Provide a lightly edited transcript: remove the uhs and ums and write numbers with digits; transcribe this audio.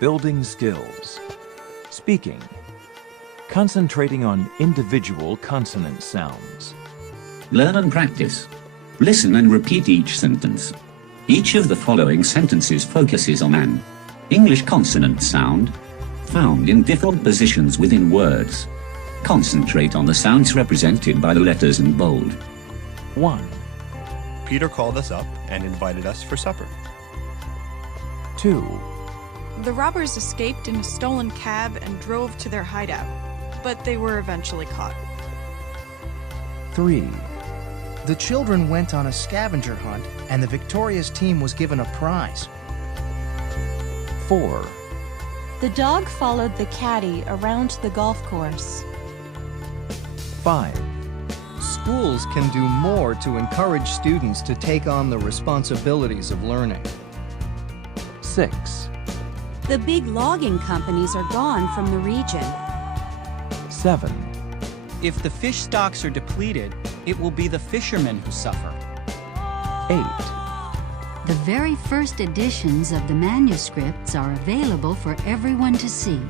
building skills. Speaking. Concentrating on individual consonant sounds. Learn and practice. Listen and repeat each sentence. Each of the following sentences focuses on an English consonant sound found in different positions within words. Concentrate on the sounds represented by the letters in bold. 1, Peter called us up and invited us for supper. 2, The robbers escaped in a stolen cab and drove to their hideout, but they were eventually caught. 3, The children went on a scavenger hunt, and the victorious team was given a prize. 4, The dog followed the caddy around the golf course. 5, Schools can do more to encourage students to take on the responsibilities of learning. 6, The big logging companies are gone from the region. 7, If the fish stocks are depleted, it will be the fishermen who suffer. 8, The very first editions of the manuscripts are available for everyone to see.